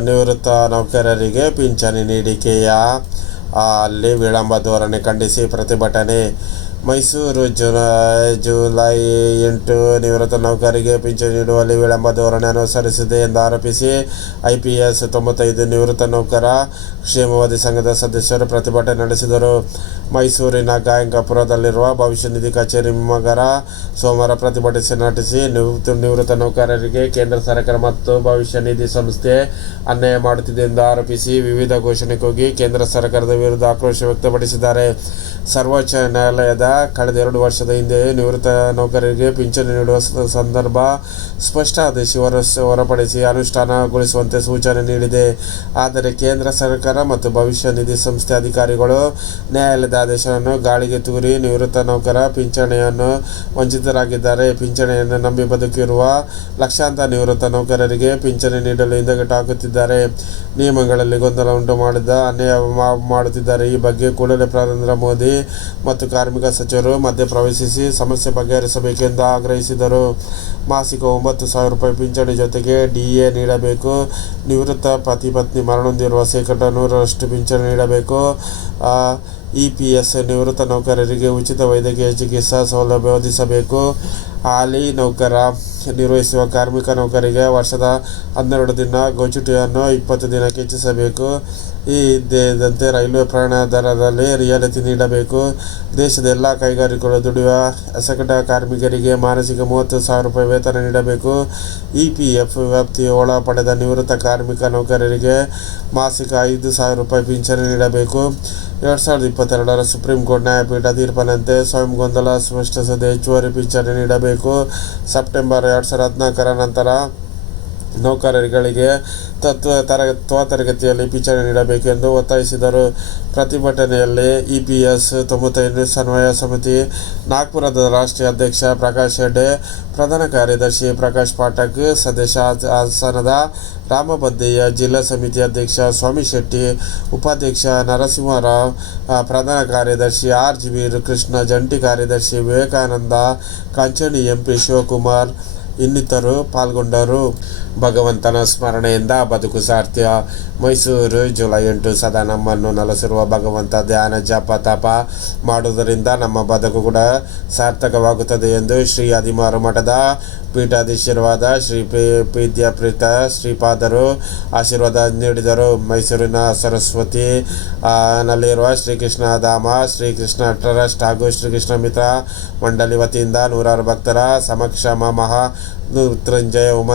ನಿವೃತ್ತ ನೌಕರರಿಗೆ ಪಿಂಚಣಿ ನೀಡಿಕೆಯ ಅಲ್ಲಿ ವಿಳಂಬ ಧೋರಣೆ ಖಂಡಿಸಿ ಪ್ರತಿಭಟನೆ ಮೈಸೂರು ಜುಲೈ ಜುಲೈ ಎಂಟು ನಿವೃತ್ತ ನೌಕರರಿಗೆ ಪಿಂಚಣಿ ನೀಡುವಲ್ಲಿ ವಿಳಂಬ ಧೋರಣೆ ಅನುಸರಿಸಿದೆ ಎಂದು ಆರೋಪಿಸಿ ಐಪಿಎಸ್ ತೊಂಬತ್ತೈದು ನಿವೃತ್ತ ನೌಕರ ಕ್ಷೇಮವಾದಿ ಸಂಘದ ಸದಸ್ಯರು ಪ್ರತಿಭಟನೆ ನಡೆಸಿದರು. ಮೈಸೂರಿನ ಗಾಯಂಗಾಪುರದಲ್ಲಿರುವ ಭವಿಷ್ಯ ನಿಧಿ ಕಚೇರಿ ಮಗರ ಸೋಮವಾರ ಪ್ರತಿಭಟಿಸಿ ನಟಿಸಿ ನಿವೃತ್ತ ನಿವೃತ್ತ ನೌಕರರಿಗೆ ಕೇಂದ್ರ ಸರ್ಕಾರ ಮತ್ತು ಭವಿಷ್ಯ ನಿಧಿ ಸಂಸ್ಥೆ ಅನ್ಯಾಯ ಮಾಡುತ್ತಿದೆ ಎಂದು ಆರೋಪಿಸಿ ವಿವಿಧ ಘೋಷಣೆ ಕೂಗಿ ಕೇಂದ್ರ ಸರ್ಕಾರದ ವಿರುದ್ಧ ಆಕ್ರೋಶ ವ್ಯಕ್ತಪಡಿಸಿದ್ದಾರೆ. ಸರ್ವೋಚ್ಚ ನ್ಯಾಯಾಲಯದ ಕಳೆದ ಎರಡು ವರ್ಷದ ಹಿಂದೆ ನಿವೃತ್ತ ನೌಕರರಿಗೆ ಪಿಂಚಣಿ ನೀಡುವ ಸಂದರ್ಭ ಸ್ಪಷ್ಟ ಆದೇಶ ಹೊರಪಡಿಸಿ ಅನುಷ್ಠಾನಗೊಳಿಸುವಂತೆ ಸೂಚನೆ ನೀಡಿದೆ. ಆದರೆ ಕೇಂದ್ರ ಸರ್ಕಾರ ಮತ್ತು ಭವಿಷ್ಯ ನಿಧಿ ಸಂಸ್ಥೆ ಅಧಿಕಾರಿಗಳು ನ್ಯಾಯಾಲಯದ ಆದೇಶವನ್ನು ಗಾಳಿಗೆ ತೂರಿ ನಿವೃತ್ತ ನೌಕರ ಪಿಂಚಣಿಯನ್ನು ವಂಚಿತರಾಗಿದ್ದಾರೆ. ಪಿಂಚಣಿಯನ್ನು ನಂಬಿ ಬದುಕಿರುವ ಲಕ್ಷಾಂತರ ನಿವೃತ್ತ ನೌಕರರಿಗೆ ಪಿಂಚಣಿ ನೀಡಲು ಹಿಂದಗಟ್ಟು ಹಾಕುತ್ತಿದ್ದಾರೆ. ನಿಯಮಗಳಲ್ಲಿ ಗೊಂದಲ ಉಂಟು ಮಾಡಿದ, ಅನ್ಯಾಯ ಮಾಡುತ್ತಿದ್ದಾರೆ. ಈ ಬಗ್ಗೆ ಕೂಡಲೇ ಪ್ರಧಾನಿ ಮೋದಿ ಮತ್ತು ಕಾರ್ಮಿಕ ಸಚಿವರು ಮಧ್ಯಪ್ರವೇಶಿಸಿ ಸಮಸ್ಯೆ ಬಗೆಹರಿಸಬೇಕೆಂದು ಆಗ್ರಹಿಸಿದರು. ಮಾಸಿಕ ಒಂಬತ್ತು ಸಾವಿರ ರೂಪಾಯಿ ಪಿಂಚಣಿ ಜೊತೆಗೆ ಡಿಎ ನೀಡಬೇಕು. ನಿವೃತ್ತ ಪತಿ ಪತ್ನಿ ಮರಣ ಹೊಂದಿರುವ ಶೇಕಡ ನೂರರಷ್ಟು ಪಿಂಚಣಿ ನೀಡಬೇಕು. ಇ ಪಿ ಎಸ್ ನಿವೃತ್ತ ನೌಕರರಿಗೆ ಉಚಿತ ವೈದ್ಯಕೀಯ ಚಿಕಿತ್ಸಾ ಸೌಲಭ್ಯ ಒದಗಿಸಬೇಕು. ಹಾಲಿ ನೌಕರ ನಿರ್ವಹಿಸುವ ಕಾರ್ಮಿಕ ನೌಕರಿಗೆ ವರ್ಷದ ಹನ್ನೆರಡು ದಿನ ಗೋಚುಟಿಯನ್ನು ಇಪ್ಪತ್ತು ದಿನಕ್ಕೆ ಹೆಚ್ಚಿಸಬೇಕು. ಈ ಇದ್ದಂತೆ ರೈಲ್ವೆ ಪ್ರಯಾಣ ದರದಲ್ಲಿ ರಿಯಾಯಿತಿ ನೀಡಬೇಕು. ದೇಶದ ಎಲ್ಲ ಕೈಗಾರಿಕೆಗಳು ದುಡಿಯುವ ಅಸಕಟ ಕಾರ್ಮಿಕರಿಗೆ ಮಾನಸಿಕ ಮೂವತ್ತು ಸಾವಿರ ರೂಪಾಯಿ ವೇತನ ನೀಡಬೇಕು. ಇ ಪಿ ಎಫ್ ವ್ಯಾಪ್ತಿಯ ಒಳಪಡೆದ ನಿವೃತ್ತ ಕಾರ್ಮಿಕ ನೌಕರರಿಗೆ ಮಾಸಿಕ ಐದು ಸಾವಿರ ರೂಪಾಯಿ ಪಿಂಚಣಿ ನೀಡಬೇಕು. ಎರಡು ಸಾವಿರದ ಇಪ್ಪತ್ತೆರಡರ ಸುಪ್ರೀಂ ಕೋರ್ಟ್ ನ್ಯಾಯಪೀಠ ತೀರ್ಪಿನಂತೆ ಸ್ವಯಂ ಗೊಂದಲ ಸ್ಪಷ್ಟಿಸದೆ ಹೆಚ್ಚುವರಿ ಪಿಂಚಣಿ ನೀಡಬೇಕು. ಸೆಪ್ಟೆಂಬರ್ ಎರಡು ಸಾವಿರದ ಹದಿನಾಲ್ಕರ ನಂತರ ನೌಕರರಿಗೆ ತತ್ವ ತರ ತರಗತಿಯಲ್ಲಿ ಪಿಂಚಣಿ ನೀಡಬೇಕೆಂದು ಒತ್ತಾಯಿಸಿದರು. ಪ್ರತಿಭಟನೆಯಲ್ಲಿ ಇಪಿಎಸ್ ತೊಂಬತ್ತೈದು, ಸಮನ್ವಯ ಸಮಿತಿ, ನಾಗ್ಪುರದ ರಾಷ್ಟ್ರೀಯ ಅಧ್ಯಕ್ಷ ಪ್ರಕಾಶ್ ಹೆಡ್ಡೆ ಪ್ರಧಾನ ಕಾರ್ಯದರ್ಶಿ ಪ್ರಕಾಶ್ ಪಾಠಕ್, ಸದಸ್ಯ ಹಾಸ- ಹಾಸನದ ರಾಮಬದ್ದಯ್ಯ ಜಿಲ್ಲಾ ಸಮಿತಿ ಅಧ್ಯಕ್ಷ ಸ್ವಾಮಿ ಶೆಟ್ಟಿ, ಉಪಾಧ್ಯಕ್ಷ ನರಸಿಂಹರಾವ್ ಪ್ರಧಾನ ಕಾರ್ಯದರ್ಶಿ ಆರ್ ಜಿ ವೀರ್ ಕೃಷ್ಣ, ಜಂಟಿ ಕಾರ್ಯದರ್ಶಿ ವಿವೇಕಾನಂದ, ಕಂಚಣಿ ಎಂಪಿ ಶಿವಕುಮಾರ್ ಇನ್ನಿತರು ಪಾಲ್ಗೊಂಡರು. ಭಗವಂತನ ಸ್ಮರಣೆಯಿಂದ ಬದುಕು ಸಾರ್ಥ್ಯ ಮೈಸೂರು ಜುಲೈ ಎಂಟು ಸದಾ ನಮ್ಮನ್ನು ನೆಲೆಸಿರುವ ಭಗವಂತ ಧ್ಯಾನ ಜಪ ತಪ ಮಾಡುವುದರಿಂದ ನಮ್ಮ ಬದುಕು ಕೂಡ ಸಾರ್ಥಕವಾಗುತ್ತದೆ ಎಂದು ಶ್ರೀ ಅಧಿಮಾರು ಮಠದ ಪೀಠಾಧೀಶರಾದ ಶ್ರೀ ಪಿ ವಿದ್ಯಾಪ್ರೀತ ಶ್ರೀಪಾದರು ಆಶೀರ್ವಾದ ನೀಡಿದರು. ಮೈಸೂರಿನ ಸರಸ್ವತಿ ನಲ್ಲಿರುವ ಶ್ರೀಕೃಷ್ಣ ಧಾಮ ಶ್ರೀಕೃಷ್ಣ ಟ್ರಸ್ಟ್ ಹಾಗೂ ಶ್ರೀಕೃಷ್ಣ ಮಿತ್ರ ಮಂಡಳಿ ವತಿಯಿಂದ ನೂರಾರು ಭಕ್ತರ ಸಮಕ್ಷಮ ಮಹಾ ಮೃತ್ಯುಂಜಯ ಹೋಮ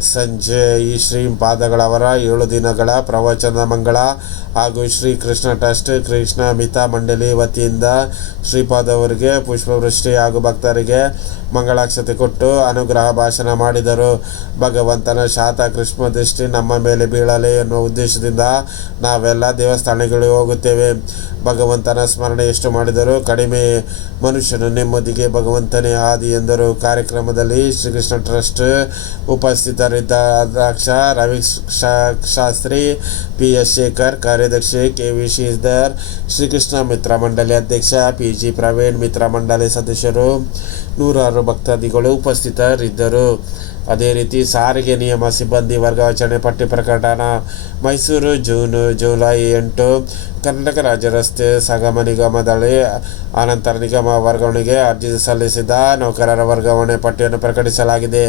ಸಂಜೆ ಈ ಶ್ರೀ ಪಾದಗಳವರ ಏಳು ದಿನಗಳ ಪ್ರವಚನ ಮಂಗಳ ಹಾಗೂ ಶ್ರೀ ಕೃಷ್ಣ ಟ್ರಸ್ಟ್, ಕೃಷ್ಣ ಮಿತಾ ಮಂಡಳಿ ವತಿಯಿಂದ ಶ್ರೀಪಾದವರಿಗೆ ಪುಷ್ಪವೃಷ್ಟಿ ಹಾಗೂ ಭಕ್ತರಿಗೆ ಮಂಗಳಾಕ್ಷತೆ ಕೊಟ್ಟು ಅನುಗ್ರಹ ಭಾಷಣ ಮಾಡಿದರು. ಭಗವಂತನ ಶಾತ ಕೃಷ್ಣ ದೃಷ್ಟಿ ನಮ್ಮ ಮೇಲೆ ಬೀಳಲಿ ಎನ್ನುವ ಉದ್ದೇಶದಿಂದ ನಾವೆಲ್ಲ ದೇವಸ್ಥಾನಗಳಿಗೆ ಹೋಗುತ್ತೇವೆ. ಭಗವಂತನ ಸ್ಮರಣೆ ಎಷ್ಟು ಮಾಡಿದರು ಕಡಿಮೆ. ಮನುಷ್ಯನ ನೆಮ್ಮದಿಗೆ ಭಗವಂತನೇ ಆದಿ ಎಂದರು. ಕಾರ್ಯಕ್ರಮದಲ್ಲಿ ಶ್ರೀಕೃಷ್ಣ ಟ್ರಸ್ಟ್ ಉಪಸ್ಥಿತರಿದ್ದ ಅಧ್ಯಕ್ಷ ರವಿ ಶಾ- ಶಾಸ್ತ್ರಿ ಪಿ ಎಸ್ ಶೇಖರ್ ಕಾರ್ಯದರ್ಶಿ ಕೆ ವಿ ಶ್ರೀಧರ್ ಶ್ರೀಕೃಷ್ಣ ಮಿತ್ರ ಮಂಡಳಿ ಅಧ್ಯಕ್ಷ ಪಿ ಜಿ ಪ್ರವೀಣ್ ಮಿತ್ರ ಮಂಡಳಿ ಸದಸ್ಯರು ನೂರಾರು ಭಕ್ತಾದಿಗಳು ಉಪಸ್ಥಿತರಿದ್ದರು ಅದೇ ರೀತಿ ಸಾರಿಗೆ ನಿಯಮ ಸಿಬ್ಬಂದಿ ವರ್ಗಾವಣೆ ಪಟ್ಟಿ ಪ್ರಕಟಣ ಮೈಸೂರು, ಜೂನ್, ಜುಲೈ ಎಂಟು, ಕರ್ನಾಟಕ ರಾಜ್ಯ ರಸ್ತೆ ಸಂಗಮ ನಿಗಮದಲ್ಲಿ ಅನಂತರ ನಿಗಮ ವರ್ಗಾವಣೆಗೆ ಅರ್ಜಿ ಸಲ್ಲಿಸಿದ ನೌಕರರ ವರ್ಗಾವಣೆ ಪಟ್ಟಿಯನ್ನು ಪ್ರಕಟಿಸಲಾಗಿದೆ.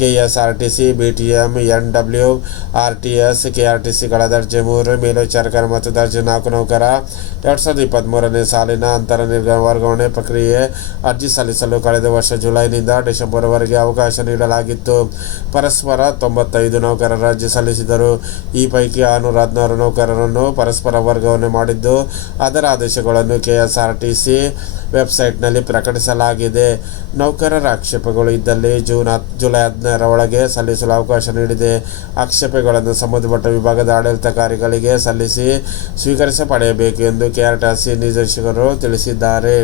KSRTC, BTM N W R T S ಕೆಆರ್ಟಿಸಿಗಳ ದರ್ಜೆ ಮೂರು, ಮೇಲ್ವಿಚಾರಕರ ಮತ್ತು ದರ್ಜೆ ನಾಲ್ಕು ನೌಕರ. ಎರಡು ಸಾವಿರದ ಇಪ್ಪತ್ತ್ಮೂರನೇ ಸಾಲಿನ ಅಂತರ ನಿಗಮ ವರ್ಗಾವಣೆ ಪ್ರಕ್ರಿಯೆ ಅರ್ಜಿ ಸಲ್ಲಿಸಲು ಕಳೆದ ವರ್ಷ ಜುಲೈನಿಂದ ಡಿಸೆಂಬರ್ವರೆಗೆ ಅವಕಾಶ ನೀಡಲಾಗಿತ್ತು. ಪರಸ್ಪರ ತೊಂಬತ್ತೈದು ನೌಕರರ ಅರ್ಜಿ ಸಲ್ಲಿಸಿದರು. ಈ ಪೈಕಿ ಆರುನೂರ ಹದಿನಾರು ನೌಕರರನ್ನು ಪರಸ್ಪರ ವರ್ಗಾವಣೆ ಮಾಡಿದ್ದು, ಅದರ ಆದೇಶಗಳನ್ನು ಕೆಎಸ್ಆರ್ಟಿಸಿ ವೆಬ್ಸೈಟ್ನಲ್ಲಿ ಪ್ರಕಟಿಸಲಾಗಿದೆ. ನೌಕರರ ಆಕ್ಷೇಪಗಳು ಇದ್ದಲ್ಲಿ ಜೂನ್ ಹತ್, ಜುಲೈ ಹದಿನಾರರ ಒಳಗೆ ಸಲ್ಲಿಸಲು ಅವಕಾಶ ನೀಡಿದೆ. ಆಕ್ಷೇಪಗಳನ್ನು ಸಂಬಂಧಪಟ್ಟ ವಿಭಾಗದ ಆಡಳಿತಕಾರಿಗಳಿಗೆ ಸಲ್ಲಿಸಿ ಸ್ವೀಕರಿಸ ಪಡೆಯಬೇಕು ಎಂದು ಕೆಆರ್ಟಿಸಿ ನಿರ್ದೇಶಕರು ತಿಳಿಸಿದ್ದಾರೆ.